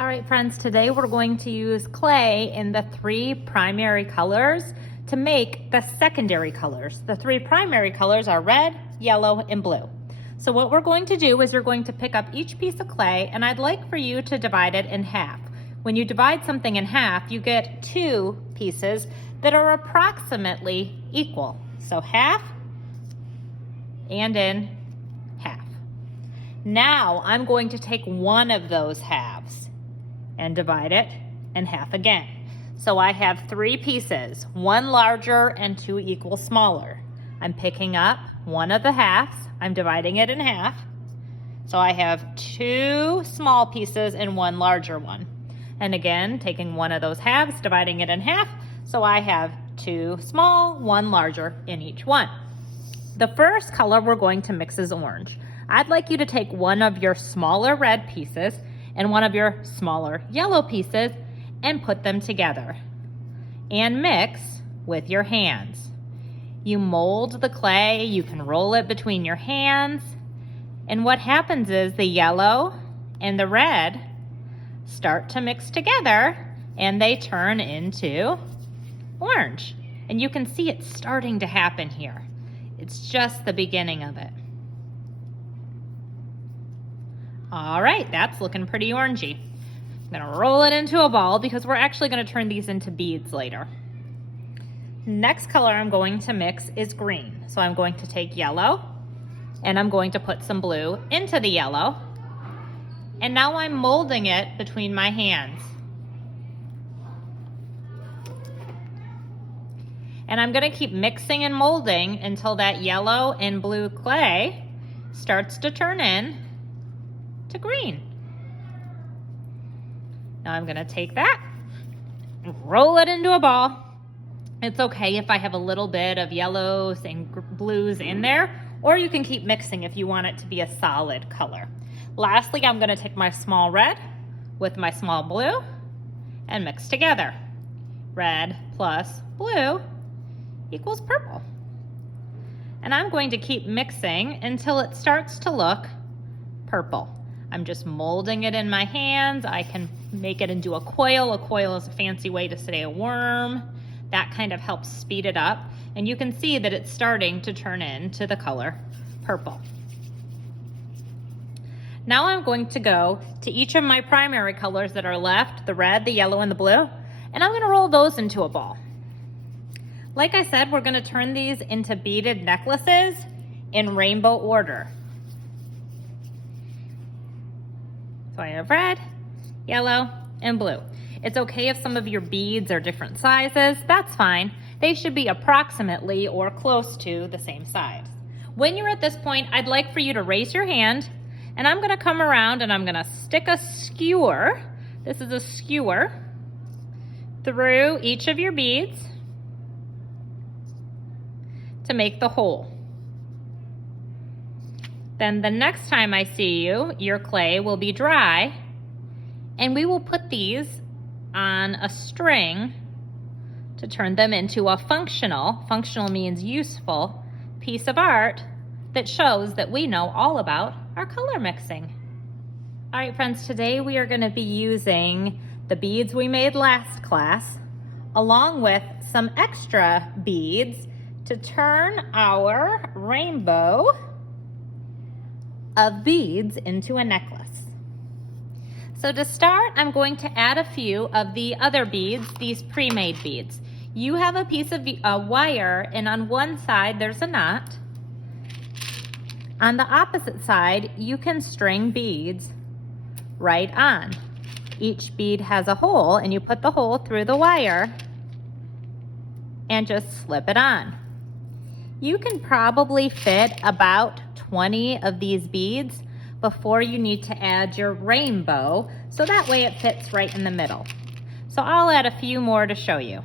All right, friends, today we're going to use clay in the three primary colors to make the secondary colors. The three primary colors are red, yellow, and blue. So what we're going to do is you're going to pick up each piece of clay, and I'd like for you to divide it in half. When you divide something in half, you get two pieces that are approximately equal. So half and in half. Now I'm going to take one of those halves and divide it in half again. So I have three pieces, one larger and two equal smaller. I'm picking up one of the halves, I'm dividing it in half. So I have two small pieces and one larger one. And again, taking one of those halves, dividing it in half. So I have two small, one larger in each one. The first color we're going to mix is orange. I'd like you to take one of your smaller red pieces and one of your smaller yellow pieces and put them together and mix with your hands. You mold the clay, you can roll it between your hands, and what happens is the yellow and the red start to mix together and they turn into orange. And you can see it's starting to happen here. It's just the beginning of it. All right, that's looking pretty orangey. I'm gonna roll it into a ball because we're actually gonna turn these into beads later. Next color I'm going to mix is green. So I'm going to take yellow and I'm going to put some blue into the yellow. And now I'm molding it between my hands. And I'm gonna keep mixing and molding until that yellow and blue clay starts to turn in to green. Now I'm gonna take that and roll it into a ball. It's okay if I have a little bit of yellows and blues in there, or you can keep mixing if you want it to be a solid color. Lastly, I'm gonna take my small red with my small blue and mix together. Red plus blue equals purple. And I'm going to keep mixing until it starts to look purple. I'm just molding it in my hands. I can make it into a coil. A coil is a fancy way to say a worm. That kind of helps speed it up. And you can see that it's starting to turn into the color purple. Now I'm going to go to each of my primary colors that are left, the red, the yellow, and the blue, and I'm gonna roll those into a ball. Like I said, we're gonna turn these into beaded necklaces in rainbow order. So I have red, yellow, and blue. It's okay if some of your beads are different sizes, that's fine. They should be approximately or close to the same size. When you're at this point, I'd like for you to raise your hand, and I'm gonna come around and I'm gonna stick a skewer, this is a skewer, through each of your beads to make the hole. Then the next time I see you, your clay will be dry, and we will put these on a string to turn them into a functional means useful, piece of art that shows that we know all about our color mixing. All right, friends, today we are gonna be using the beads we made last class, along with some extra beads to turn our rainbow of beads into a necklace. So to start, I'm going to add a few of the other beads, these pre-made beads. You have a piece of wire, and on one side there's a knot. On the opposite side, you can string beads right on. Each bead has a hole, and you put the hole through the wire and just slip it on. You can probably fit about 20 of these beads before you need to add your rainbow, so that way it fits right in the middle. So I'll add a few more to show you.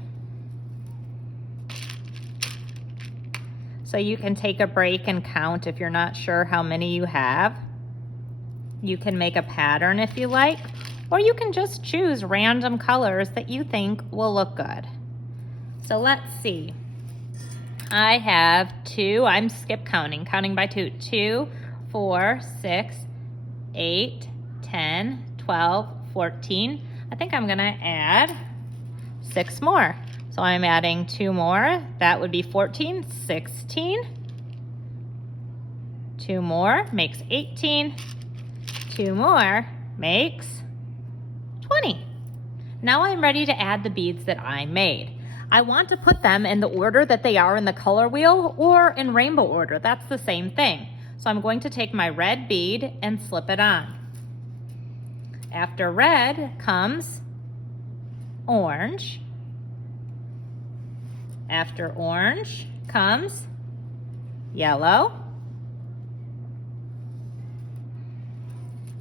So you can take a break and count if you're not sure how many you have. You can make a pattern if you like, or you can just choose random colors that you think will look good. So let's see. I have two, I'm skip counting by two. 2, 4, 6, 8, 10, 12, 14. I think I'm gonna add 6 more. So I'm adding 2 more. That would be 14, 16. 2 more makes 18. 2 more makes 20. Now I'm ready to add the beads that I made. I want to put them in the order that they are in the color wheel or in rainbow order. That's the same thing. So I'm going to take my red bead and slip it on. After red comes orange. After orange comes yellow.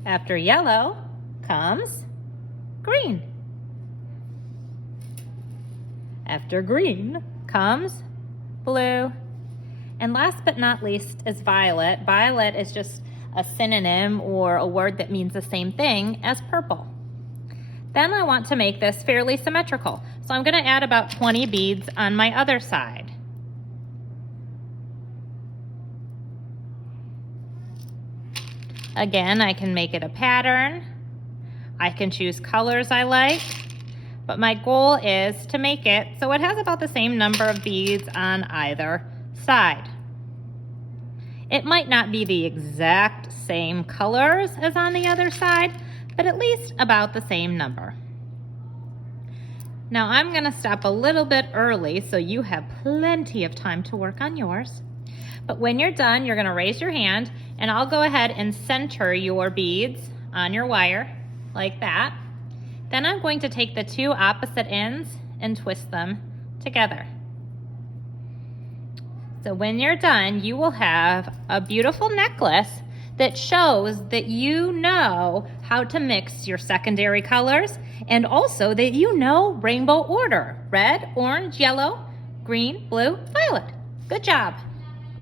After yellow comes green. After green comes blue. And last but not least is violet. Violet is just a synonym or a word that means the same thing as purple. Then I want to make this fairly symmetrical. So I'm going to add about 20 beads on my other side. Again, I can make it a pattern. I can choose colors I like. But my goal is to make it so it has about the same number of beads on either side. It might not be the exact same colors as on the other side, but at least about the same number. Now I'm going to stop a little bit early so you have plenty of time to work on yours. But when you're done, you're going to raise your hand and I'll go ahead and center your beads on your wire like that. Then I'm going to take the 2 opposite ends and twist them together. So when you're done, you will have a beautiful necklace that shows that you know how to mix your secondary colors and also that you know rainbow order: red, orange, yellow, green, blue, violet. Good job.